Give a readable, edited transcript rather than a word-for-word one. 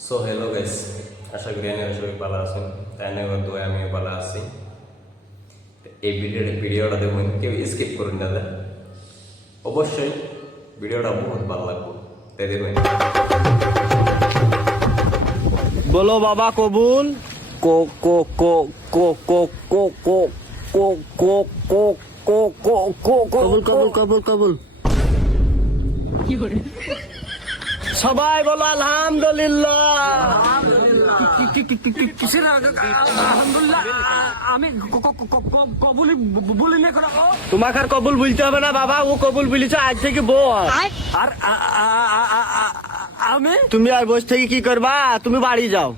So hello guys, আশা করি আপনারা সবাই ভালো আছেন। তাই না দোয়া আমিও ভালো আছি। এই ভিডিওটা দেখুন, কেউ স্কিপ করুন না। অবশ্যই ভিডিওটা বহুত ভালো লাগবে, তাই দেখুন। बोलो बाबा कबूल को को को को को को को को को को को को को कबूल कबूल कबूल कबूल সবাই বলো আলহামদুলিল্লাহ। কিসের আলহামদুলিল্লাহ? আমি কবুলি বলি না করা। তোমাকে আর কবুল বলতে হবে না বাবা, ও কবুল বলেছে আজ থেকে বউ হয়। আর আমি তুমি আর বসে থেকে কি করবা, তুমি বাড়ি যাও।